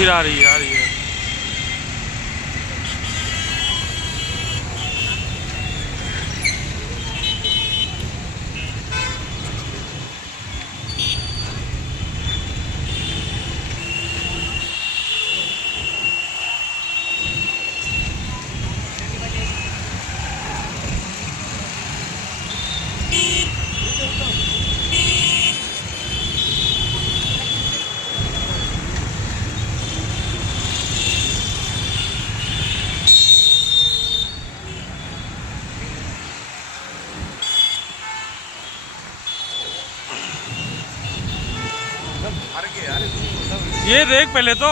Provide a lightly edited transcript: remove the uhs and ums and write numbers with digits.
फिर आ रही है, आ रही है। ये देख पहले तो